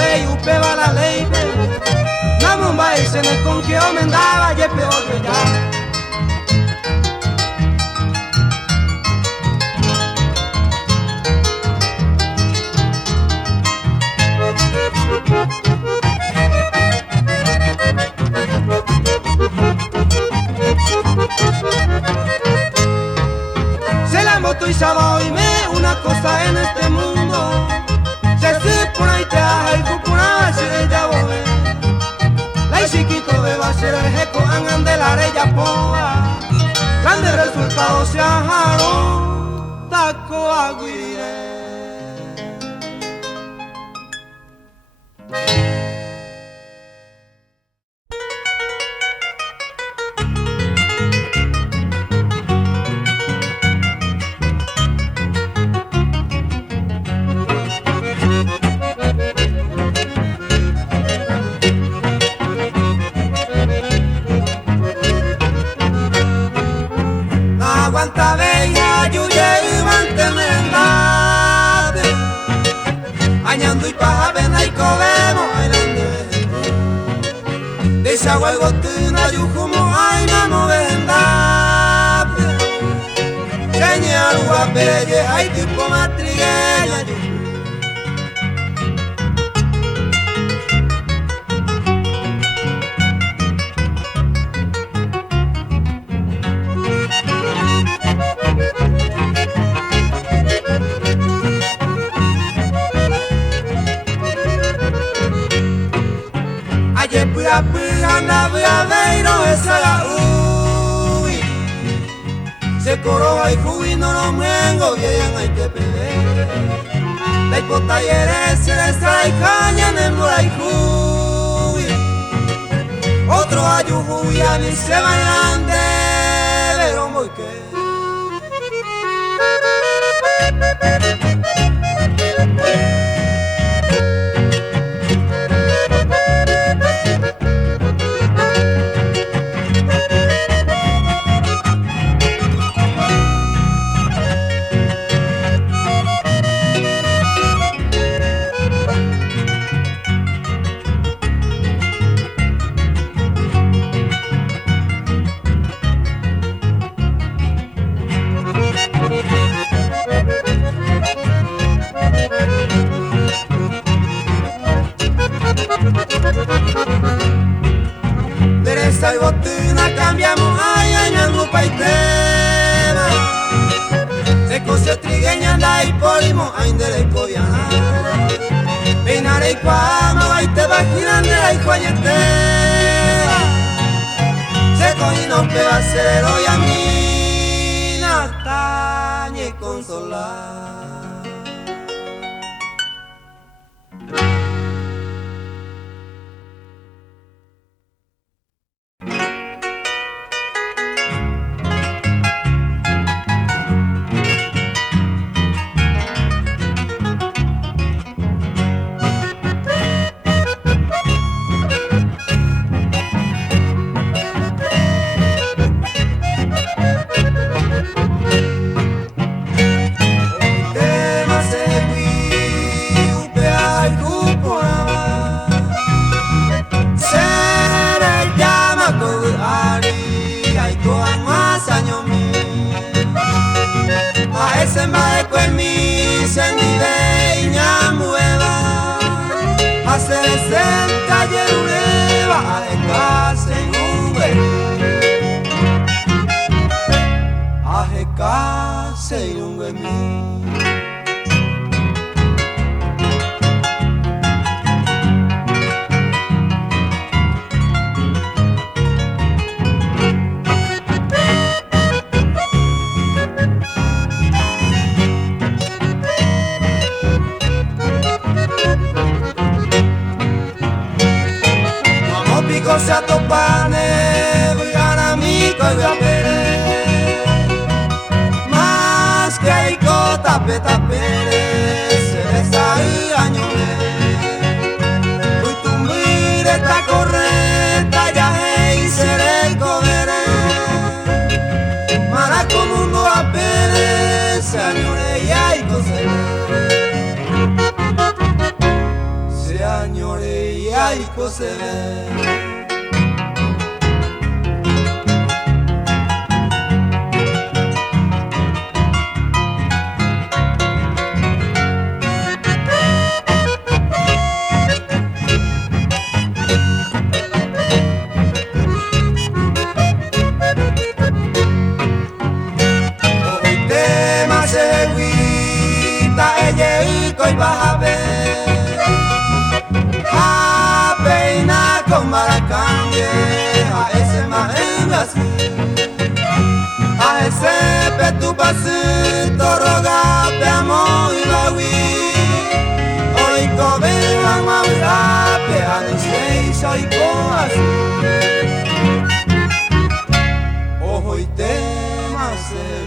sei upe va la ley na Mumbai se ne con que omendaba ye peor de ya. Se la moto y saboime una cosa en este mundo. Se supone y te haga y cupuna se ya voy. La chiquito de ser el jeco angan de la reya poa. Grande resultado se ajaron taco aguirre. Aguanta bella, yuye y mantenerla añando y paja vena y cobemo bailando desagua el botina yujumo ay namo venda señal guapelle ay tipo matrigueña pura pura navega veiro esa la uy se coroba y jubi no lo mengo bien hay que pedir la hipota y se les trae caña en el mura y jubi otro ayu jubi a mí se vayan de pero muy que Teresa y botina cambiamos ay añangu paitema se cose trigueña anda y polimo ay de coviana peinare y pama baite vaginande ay coñetera se coino peba cero y a mí natañe consolar. Sembaeko en mi senideña mueva hace senta yeruleva a casa en ube a casa en ube mi se atopane, voy a mi voy a pere, más que hay cota peta pere, se les año voy tumbir esta correta ya y seré cobere, mara como un a pere, se añore y hay cosere, se añore. Jaico se ve. Coi baja ver a peinar con maracanje a ese maengasí a ese petupacito roga pe amo y bawi hoy cobe a pe anise soy así ojo y tema se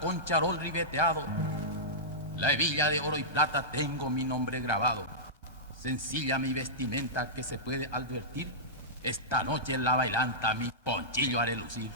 Con charol ribeteado, la hebilla de oro y plata tengo mi nombre grabado. Sencilla mi vestimenta que se puede advertir, esta noche en la bailanta mi ponchillo haré lucir.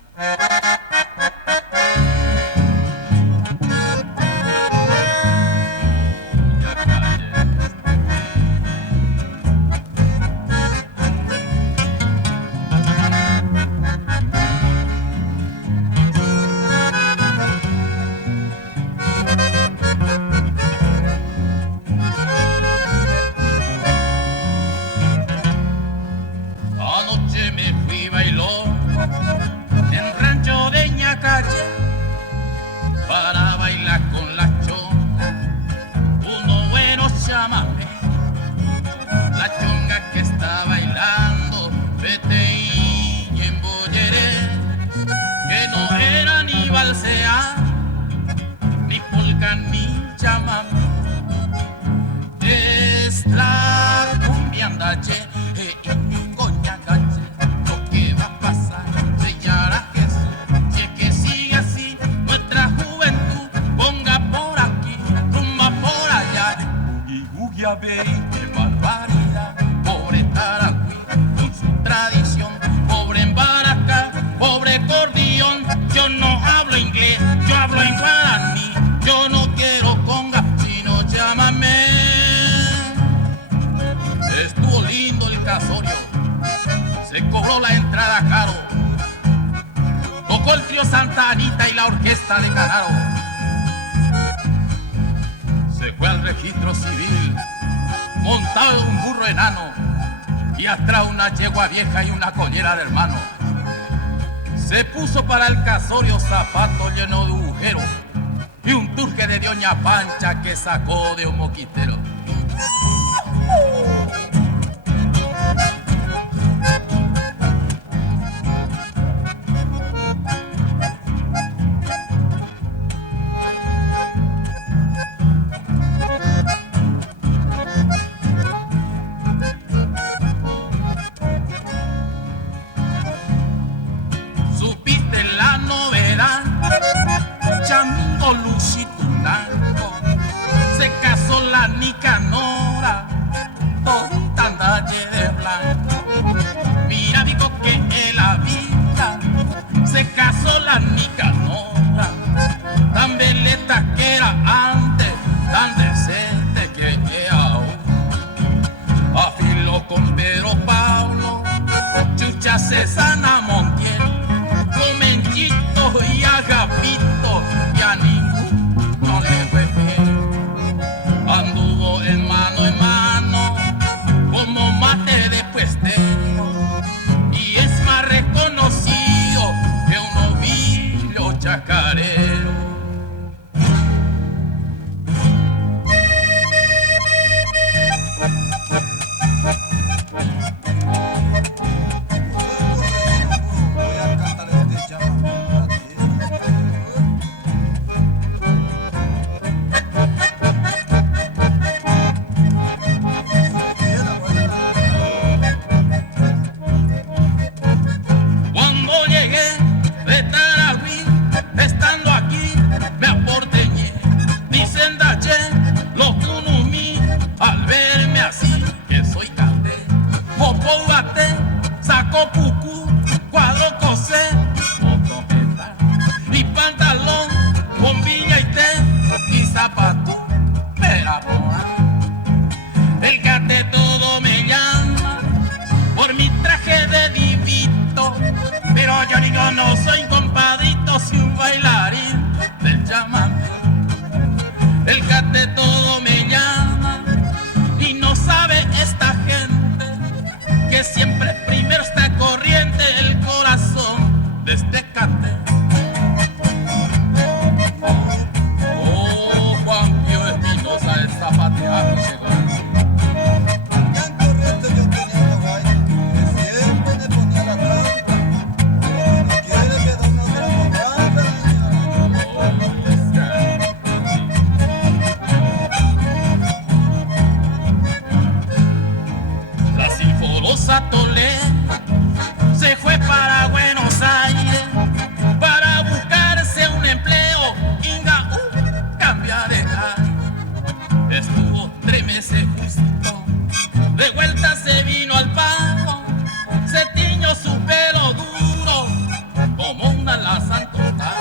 Para bailar con la chona se cobró la entrada caro. Tocó el trío Santa Anita y la orquesta de Canaro. Se fue al registro civil montado en un burro enano y atrás una yegua vieja y una collera de hermano. Se puso para el casorio zapato lleno de agujeros y un turque de Doña Pancha que sacó de un moquitero. Supiste la novedad, Chamingo Luchitunango, se casó la Nicanora, todita andalle de blanco. Mira, digo que en la vida se casó la Nicanora, tan veleta que era antes, tan decente que ahora. Afiló con Pedro Pablo, Chucha Cesana Montiel, Comenchito y Agapito, y a ninguno le fue bien. Anduvo en mano como mate de puestero, y es más reconocido que un novillo chacarero. Cuando llegué de Tarahui, estando aquí, me aporteñé. Dicen dache, los kunumi, al verme así, que soy café. Popo bate, saco pucú, cuadro cosé, motopeta, y pantalón, bombilla y té, y zapato, pera por ahí. El cate todo me llama por mi traje de divito, pero yo digo no soy compadrito, soy un bailarín del chamán. El cate todo me llama y no sabe esta gente que siempre primero está corriente el corazón de este cate. Oh, Juan Pío Espinosa, el zapateado llegó. Tan corriente yo tenía la vaina, que siempre me ponía la trampa. No quiere que don Andrés me trampa, La Sinforosa Tolé se fue para Buenos Aires para buscarse un empleo, Inga, cambiar de aire. Estuvo 3 meses justo, de vuelta se vino al pago, se tiñó su pelo duro como una laza total.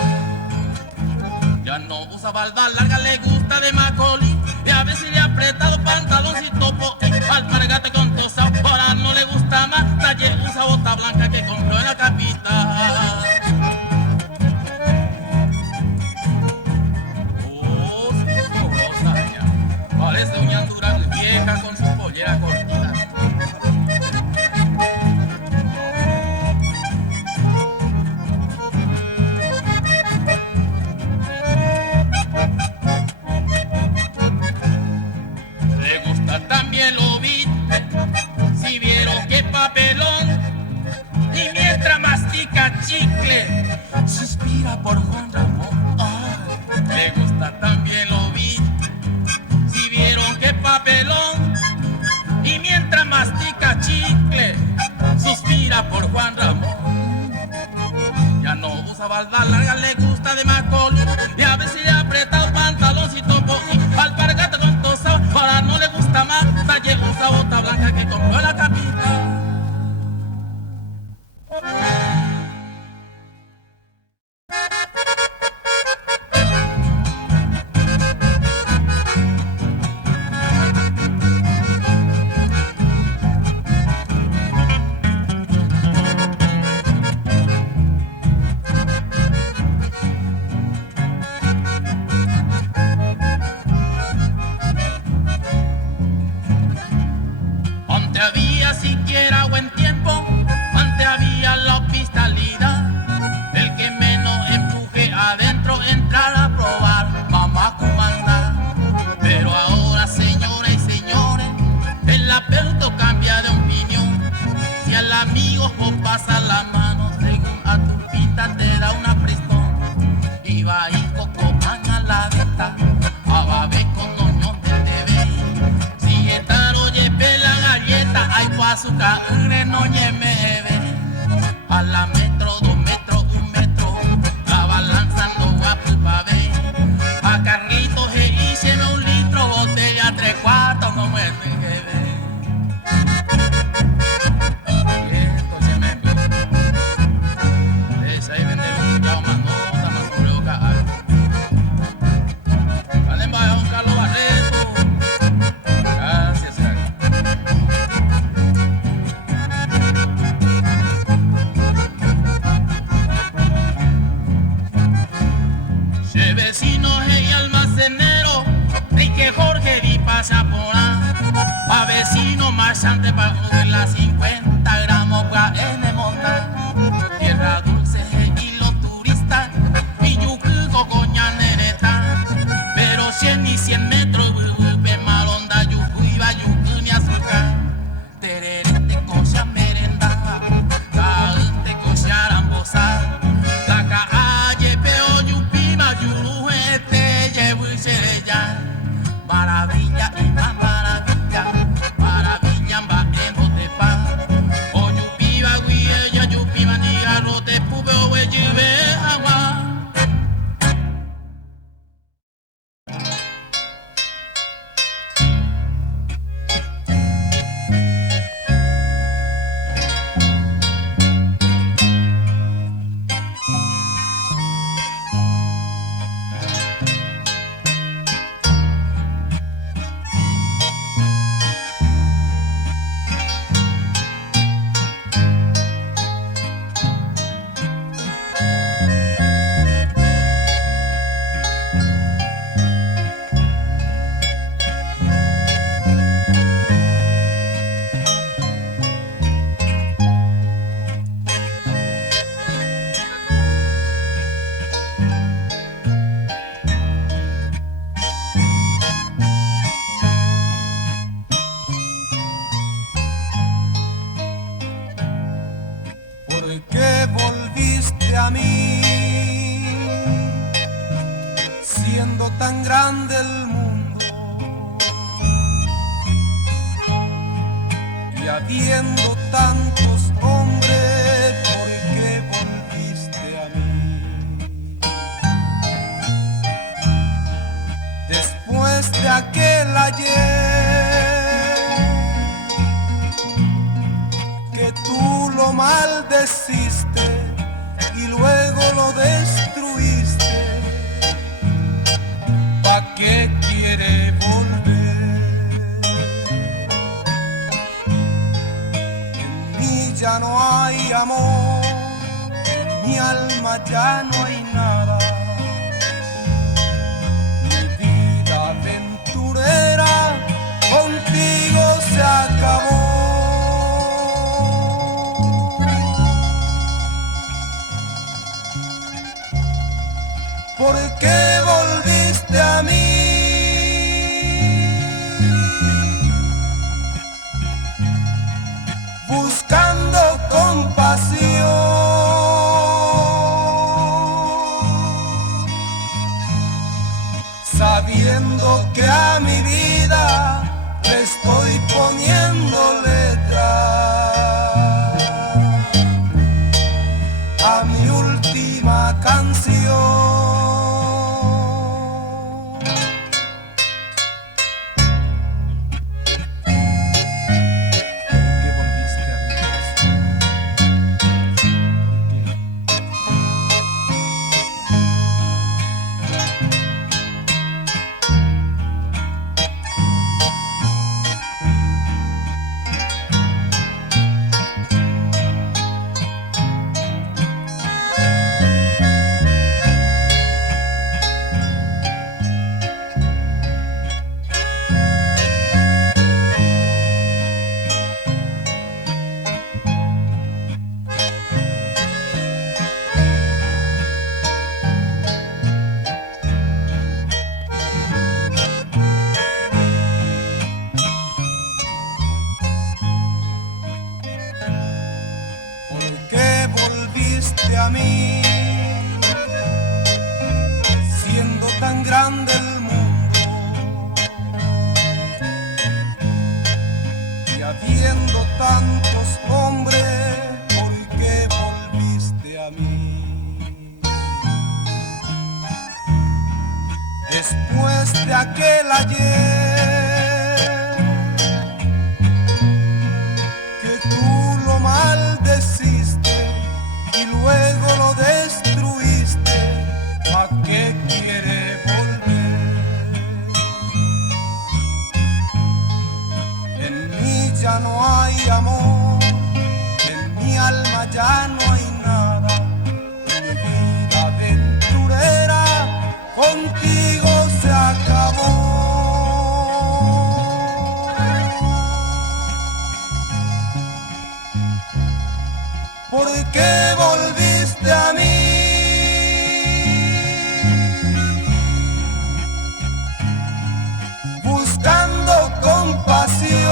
Ya no usa balda larga, le gusta de Macaulay, y a veces le ha apretado pantaloncito po, alpargate con tosa, ahora no le gusta más, talle usa bota blanca que compró en la capital. Oh, sí, sabrosa ella, parece una Honduras vieja con su pollera cortita. Le gusta también lo vi, si vieron qué papelón, y mientras mastica chicle, suspira por Juan Ramón. Ay, le gusta también lo vi, si vieron qué papelón, y mientras mastica chicle, suspira por Juan Ramón. Ya no usa balda larga, le gusta de Macaulay, y a veces le ha apretado pantaloncito po, alpargata con tosa, ahora no le gusta más, talle usa bota blanca que compró en la capital. a la metro, 2 metros, 1 metro, la balanza no va a ver. A Carlitos se hicieron 1 litro, botella 3/4, no me deje ver. Y entonces me envió. Esa ahí vende un chao más nota, más coloca algo. Al embajador Carlos Barreto. Gracias, che vecino y almacenero, de que Jorge vi pasa por ahí. A vecino marchante pagó en las 50 gramos pa' en el monta. Tierra dulce y los turistas, y yucuco coña nereta. Pero 100 y 100 metros, ve malonda, yucu iba yucu ni azúcar. Tererete cocha merendaba, caente cocha arambosa. La calle peo yupima, yuruete, llevo y ya. Maravilla y más maravilla, maravilla va en Jotepa. O yupiba, guía, yupiba, ni garrote, pube, o yuve, agua. ¿Por qué volviste a mí? Siendo tan grande el mundo y habiendo tantos hombres, ¿por qué volviste a mí? Después de aquel ayer que tú lo maldeciste y luego lo destruiste, ¿pa' qué quiere volver? En mí ya no hay amor, en mi alma ya no hay nada. Mi vida aventurera contigo se acabó. ¿Por qué volviste a mí? Buscando compasión, sabiendo que a mi vida le estoy poniendo letra, a mi última canción. A mí, siendo tan grande el mundo y habiendo tantos hombres, ¿por qué volver? de aquel ayer, que tú lo maldeciste y luego lo destruiste. ¿Pa' qué quiere volver? En mí ya no hay amor, en mi alma ya no hay nada. Mi vida aventurera contigo se acabó. ¿Por qué volviste a mí? Buscando compasión,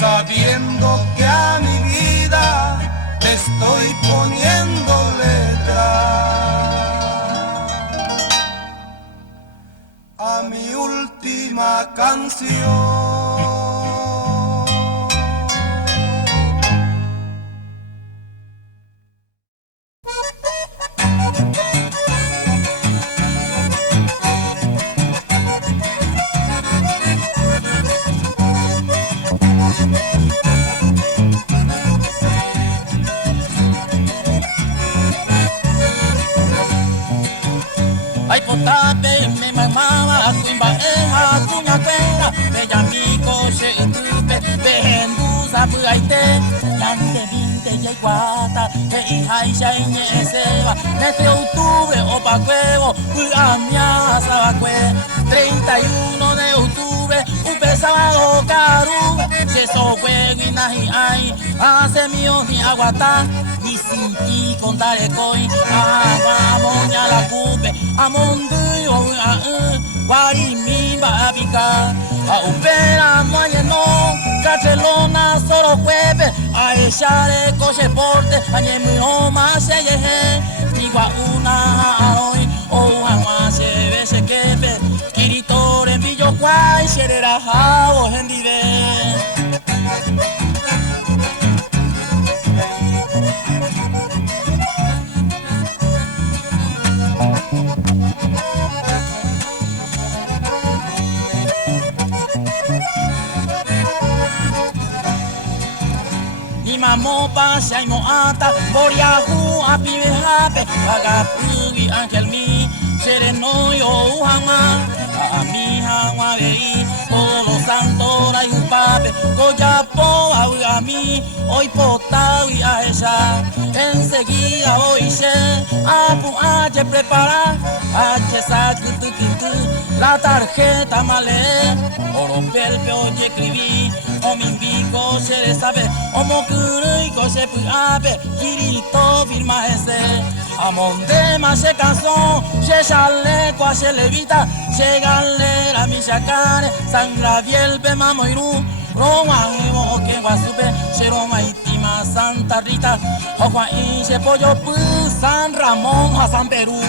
sabiendo que a mi vida le estoy poniendo letra a mi última canción. Ay potate me mamaba cuimba eja cuña cuera ella mi coche tupe behenduza puaite yante vinte yeguata e hija y shaine seba nete octubre o pa cuevo puamia sabacue 31 de octubre un pesado caru se so juego y nahi ay hace mío ni aguata ni sinti contar coi agua moña la cupe amondu a guari mi babica a upera mañana cachelona solo jueves a echar coche porte a mi oma se yeje digo una hoy o ama se ve se quepe kiritore billo kwai sherera hawo hendive. Mamo pasa y mo ata boriahu api hape agapugi angel mi sereno yo hama a mi hama vei todo santo la y un pape coyapo a mí hoy potao y a ella enseguida voy se apu aje prepara aje sacutu la tarjeta male oro pelpe oye escribí o mi pico se le sabe o mo se puabe kirito firma ese amonde más se cansó se sale qua se levita se galera mi chacare sangra vielbe mamoiru Roma o que va supe se Roma itima Santa Rita o Juan y se pollo pu San Ramón a San Perú.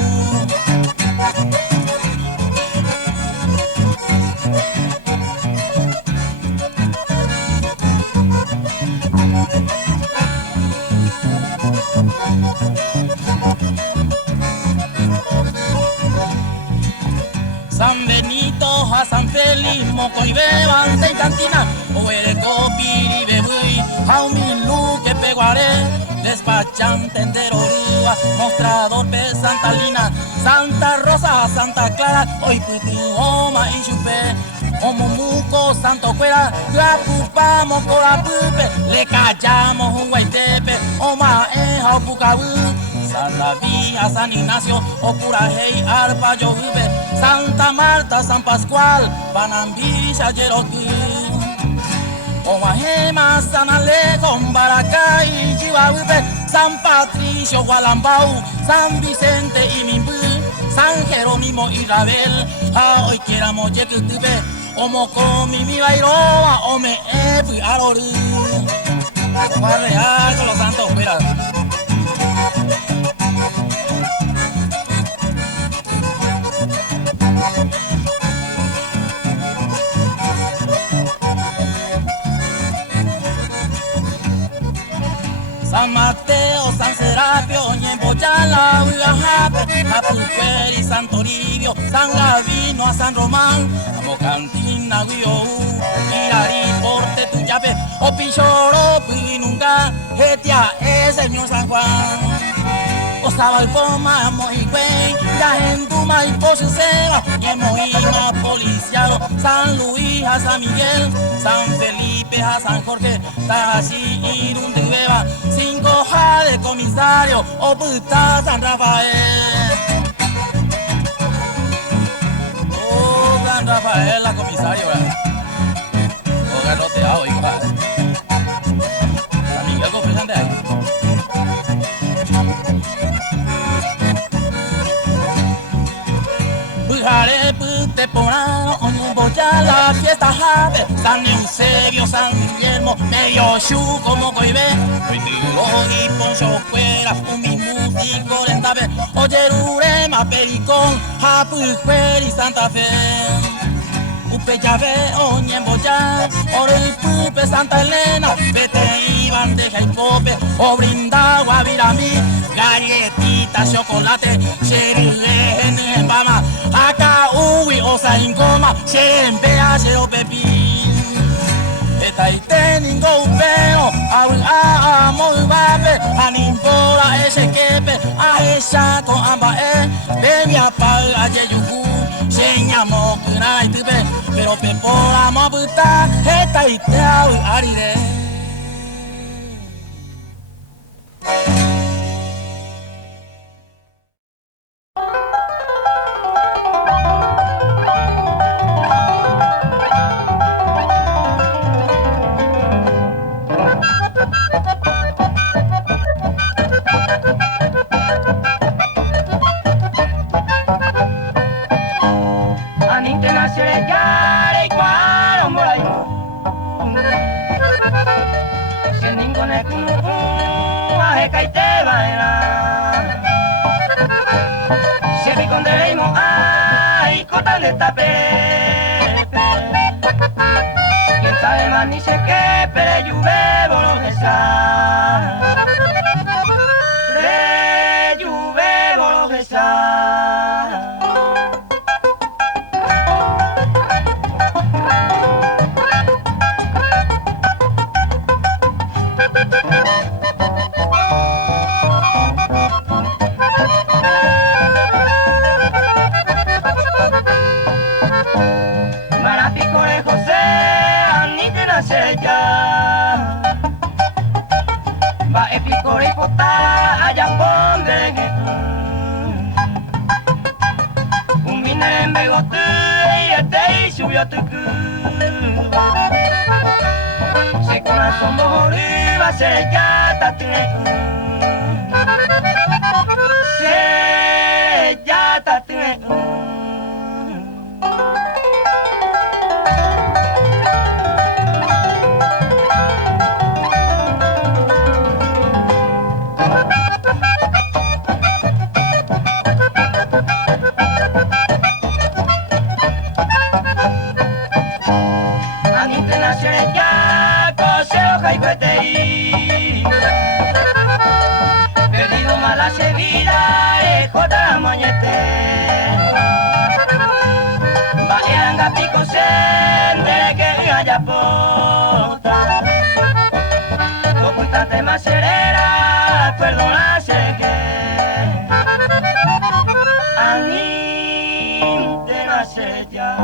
San Benito a San Feliz, Moco y Beban de Cantina, o el copiri bebui, a un milu que peguaré, despachante entero rúa, mostrador de Santa Lina, Santa Rosa, Santa Clara, hoy putin, oma y chupé, como muco, santo cuera, la pupamos con la pupe, le callamos un guaitepe, oma eja o pucabú. San David, San Ignacio, Ocurajey, Arpa, Yovive, Santa Marta, San Pascual, Panambilla, Yeroquí. Omahema, San Alejo, Baracay, Chihuahua, San Patricio, Gualambau, San Vicente y Mimbú, San Jerónimo y Rabel, hoy quieramos Yequitube, Omo comi mi bairoa, Ome epi arori. Barrear con los santos, espera. San Mateo, San Serapio, Ñemboyal, la Uiajape, a Pulqueri, San Toribio, San Gavino, a San Román, a Bocantina, Guiou, Mirari, Porte, Tuyape, o Pichoro, Pinunga, Getia, el señor San Juan. O Sabalcoma, Moigüey, la Genduma y Poseseba, y en Moina, Policiado, San Luis, a San Miguel, San Felipe, a San Jorge, Tajashi, Irundibeba, 5 de comisario, o Puta, San Rafael. Oh, San Rafael, la comisario, ¿verdad? O garroteado, hijo, ¿verdad? San Miguel, confesan de ahí. Jare, pute, porano, oñumboya, la fiesta jave, San Eusebio, San Guillermo, medio shu como coibe, hoy digo y poncho fuera, un músico lentabe, oyerurema, pericón, japujuer y Santa Fe. Upe llave, oñemboya, oro y pupe, Santa Elena, vete y bandeja y pope, o brindagua, virami, galletita, chocolate, cherry, en Bama, acá uy, osa ingoma, cherembea, chero pepín. Eta ite ningo upeo, awi a muy babe, animbora ese kepe, a esa con amba de mi apal a yeyuku, señamo kuna itipe, pero pepora mabuta, eta ite awi arire. Ni sé qué, pero llueve bologesa. De llueve bologesa. Marapico de José. Ya va epico y pota allá donde un mine en begote y este subió tu se corazón moriva se ya tate se ya tate. Perdido mala se vida, jota moñete. Vayanga pico sende que haya pota. Ocultante macerera, perdona sé que. A mí te nace ya.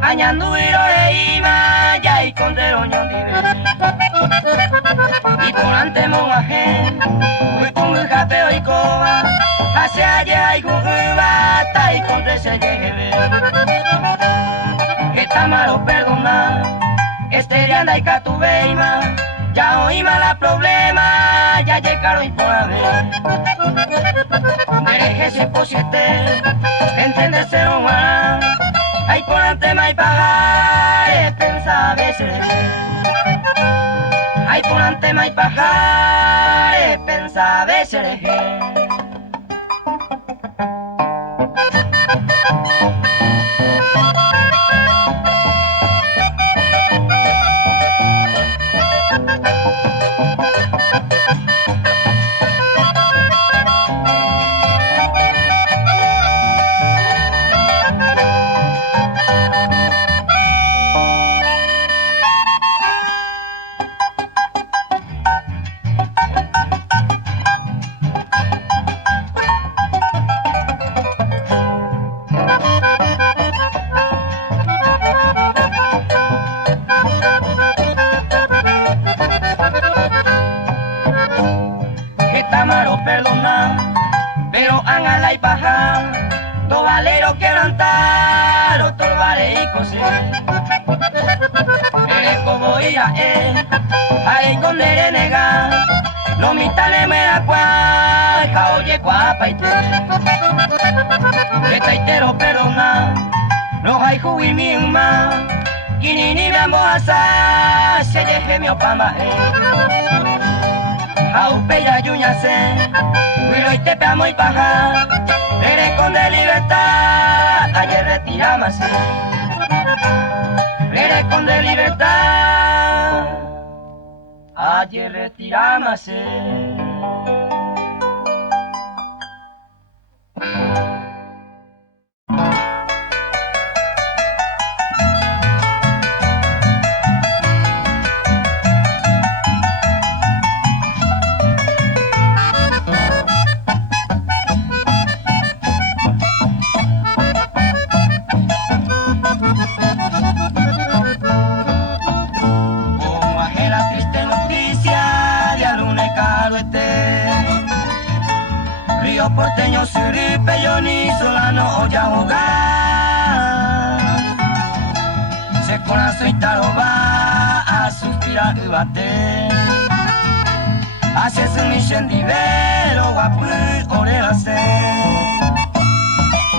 Añandu iroreima, ya y con deroño vive. Y por ante moaje, muy con muy japeo y coba, hacia allá y gujuba, ta y con deselleve. Está malo perdona, este anda y catubeima, Ya oí mala problema, ya llegaron y por haber. Dereje si por siete, entenderse un guan. Hay por ante mai pagar, pensa veces. Hay por ante mai pagar, pensa veces. Pero hágala y baja, dos valeros que cantar, otro vale y coser. Eres como ira, ahí con le negar, no me tale me da cuaja, oye guapa y te. Que taitero perdona, no hay juguir mi más, y ni me amboasa, se deje mi opama, Aupeya yuñase, huilo y te peamo y paja, eres con de libertad, ayer retiramos, eres con de libertad, ayer retiramos. Porteño, siripe, yoni, solano, olla, jugar. Se corazón y taroba, a suspirar y bater. Hace su misión divero, guapur, orela, se.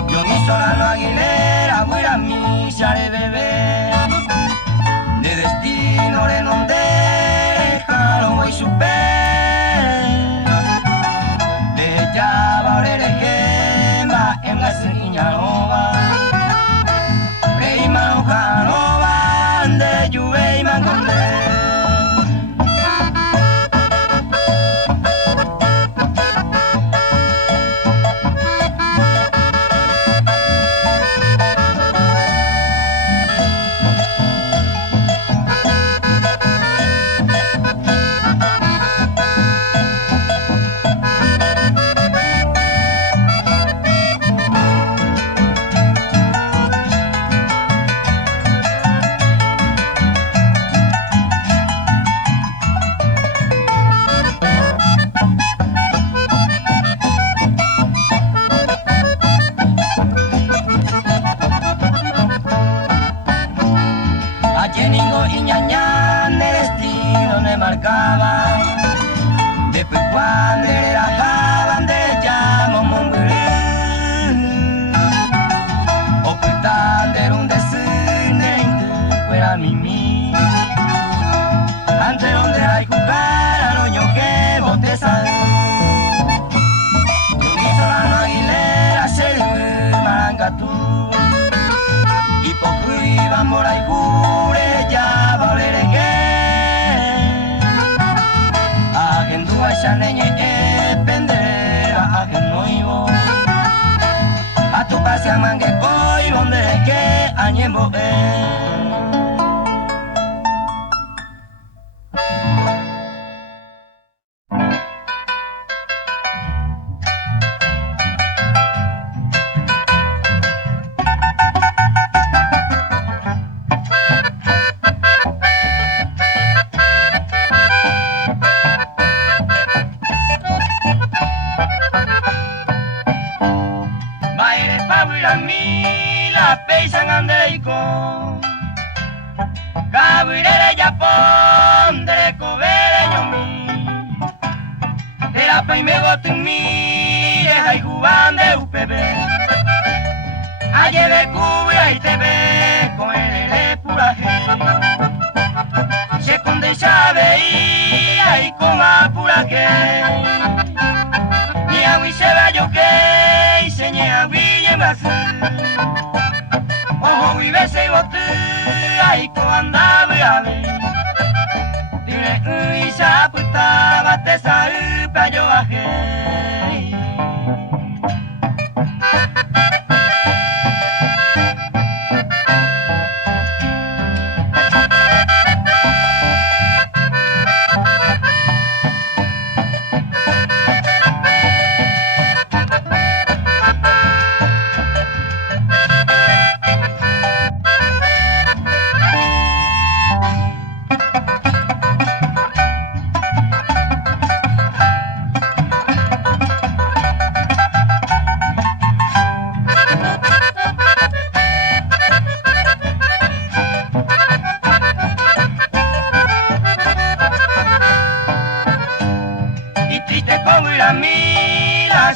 Yoni, solano, aguilera, guira, mi, share, bebé. De destino, renonde, jalo, y super. Después cuando era jaban de llamo mongurú, ocultando era un descendente, fuera mimi. Ante donde hay jugar a lo yo que bote sal. Yo ni solano aguilera se de marangatu, y poco iba mora y cure ya va a oler en que. Esa niña es de Cuba y te ve con el puraje. Se conde ya veía y coma puraje. Ni agua y se va yo que y seña villa más. Ojo y bese y bote y co andaba a ver. Dile y ya puta bate sal pa yo bajé.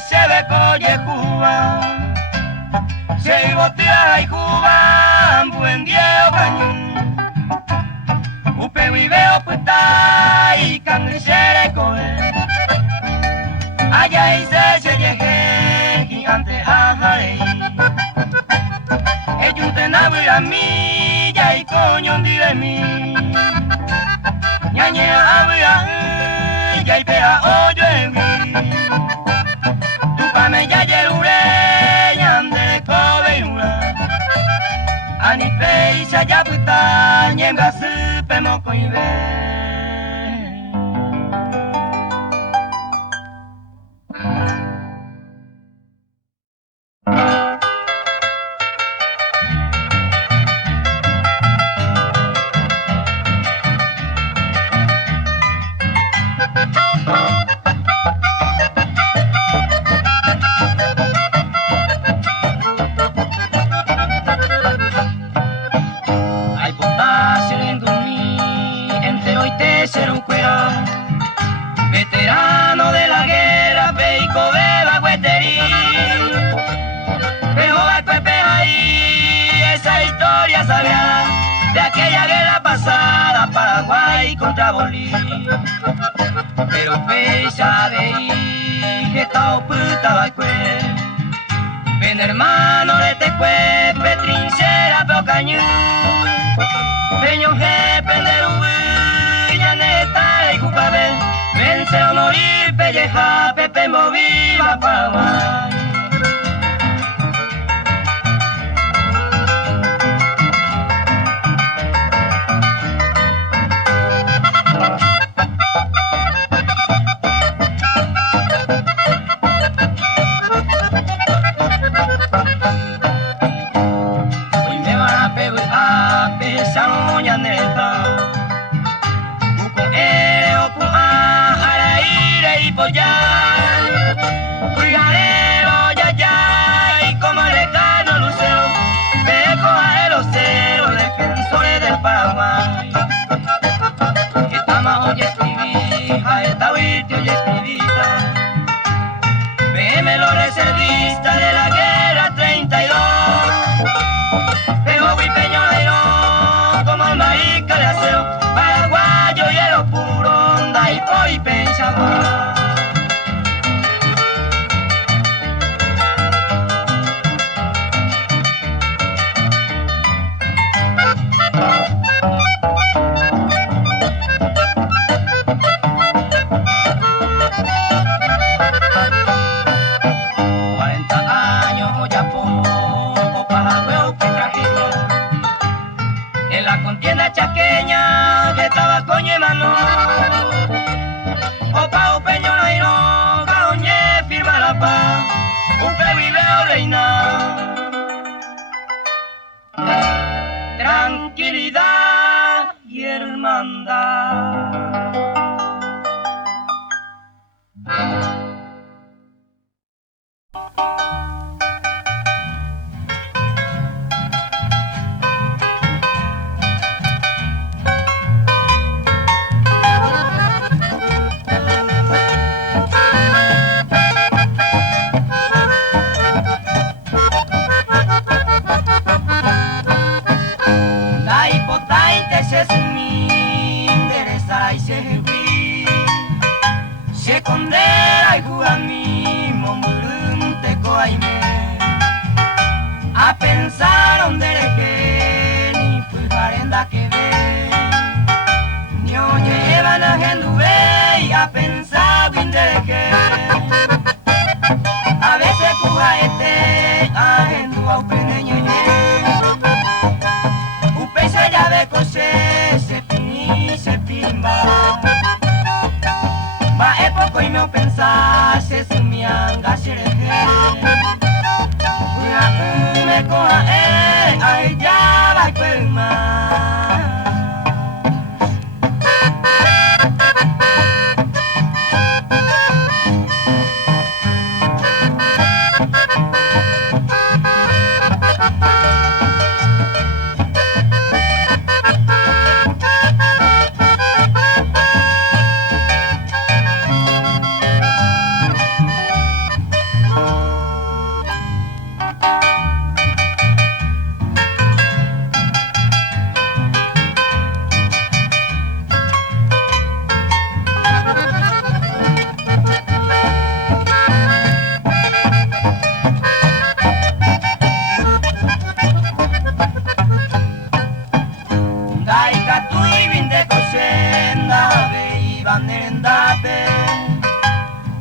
Se ve coye Cuba, se botea y Cuba, buen día cañón. Upe viveo puta y cangricere coe. Allá y se llegué, gigante ajarei. Ejunte nabura milla y coño de mí. Ñañe abra, ya y pea oyo en mí. Tupame ya yerure, yandere kobe yura. Anipe isa ya puta, nyemba supe moko ibe. Veterano de la guerra, peico de la guetería. Pero va Pepe ahí, esa historia sagrada de aquella guerra pasada, Paraguay contra Bolivia. Pero pecha de ahí, que está opuesta va ven hermano de Tecue, petrinchera, pero cañón. Peño jefe de Uruguay, neta y Cucabel. Vence a morir, pelleja, Pepe moviva Paraguay. Hoy me van a pegar a pesar moña neta. Cuidarero ya ya y como el lejano lucero dejo a los ceros defensores del Paraguay. Esta más hoy escribí, a esta huite hoy escribita. Veme los reservistas de la guerra 32. Dejo huipeño león como el marica de aseo. Paraguayo y el puro onda y poi pencha. Chaqueña que estaba coño hermano, opa o peño y se fui, se condera y juega mi mombrunte coaime, a pensar donde le que ni fui farenda que ve, ni oye van a genduve y a pensar windere que, a veces cuja a gendu au peneño se llave cose, se pini, se pimba. Va e poco y no pensar, se sumianga, se reje. Una me coja, ay ya va y pelma.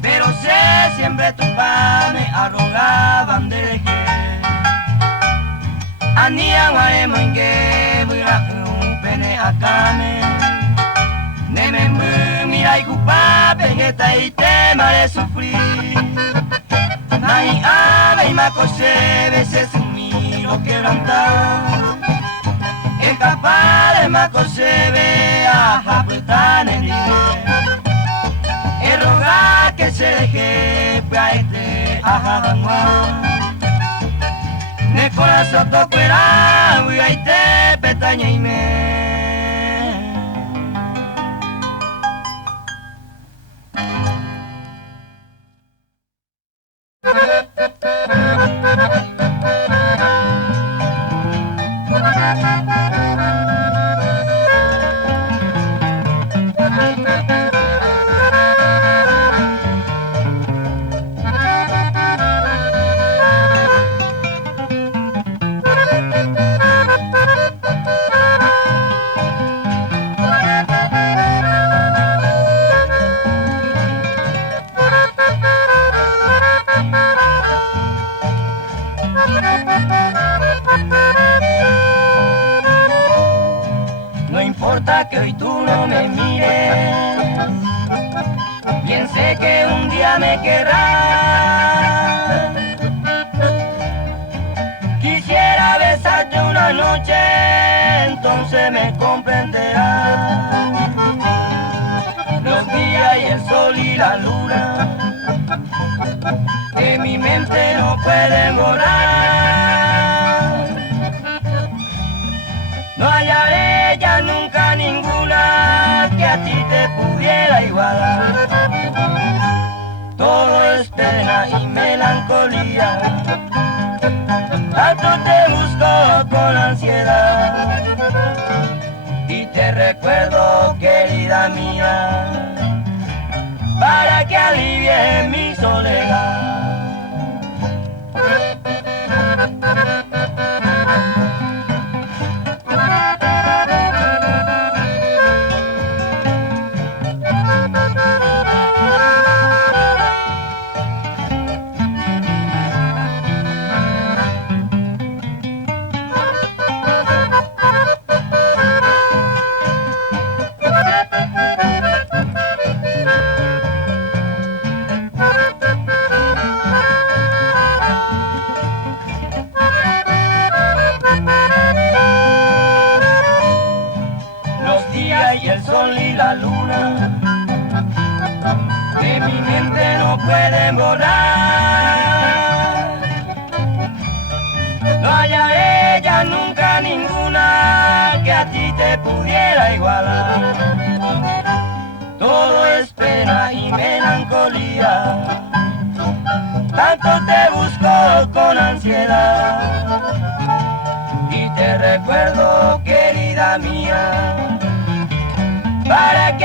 Pero sé siempre tu pa me arrogaban de que Ania guaremo inge mira un pene akame Neme mira y cupa pegeta y te mare sufrir Nahi ave y macose veces mi lo quebrantar Es capaz de macose vea japutan en rogar que se deje este ajabangua ne corazón toquera voy a irte petaña y me No importa que hoy tú no me mires, bien sé que un día me querrás. Quisiera besarte una noche, entonces me comprenderás. Los días y el sol y la luna, que mi mente no puede morar. No hallaré ya nunca ninguna que a ti te pudiera igualar. Todo es pena y melancolía, tanto te busco con ansiedad. Y te recuerdo, querida mía, para que alivie mi soledad. Y el sol y la luna de mi mente no pueden borrar. No hallaré ya nunca ninguna que a ti te pudiera igualar. Todo es pena y melancolía, tanto te busco con ansiedad. Y te recuerdo, querida mía, para que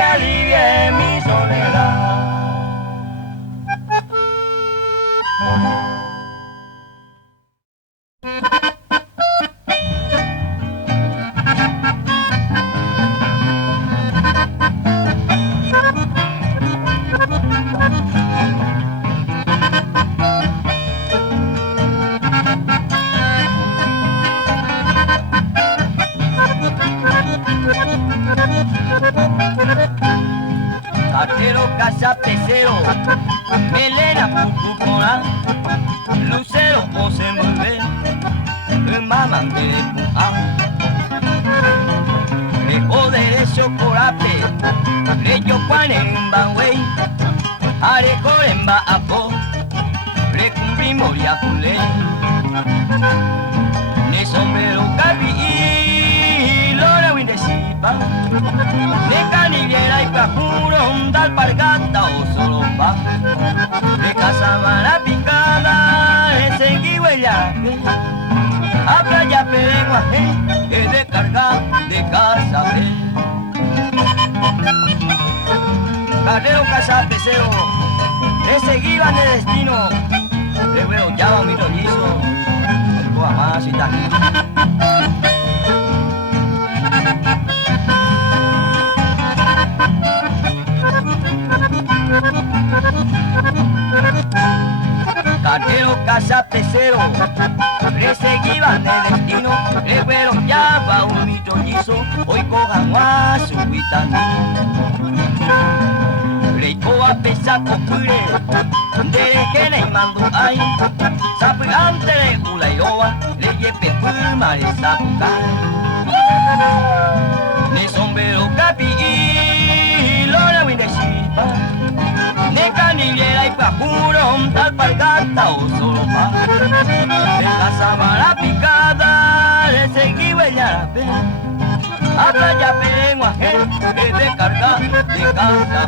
arquero, cazapecero, melena, pupucona, lucero, o se mueve, maman de puja. Rejo derecho, corape, reyo cuan en banway, arejo en baapo, recumbi moria culé, ne sombrero capi, lora windesipa, ne canillera y cajuro, tal pargata o solo pa, de casamana picada, de seguí huellaje, habla ya perenguaje, que de carga de casa fe. Carrero, cazapecero, le seguían de destino, le veo ya mi rollizo, el coamás y tajín. Carrero, cazapecero, le seguían de destino, le veo ya va un mi rollizo, hoy cojan a su vitamina. Reiko a pesar copure, de que le mando ahí, sabe antes de ulayoa, le lleve puma de sapuca. Ne sombrero capi, lora windeshipa, ne canillera y pajuro, tal pargata o solo pa. De casa mala picada, le seguí huellarape. Habla ya perenguaje, de carga de casa.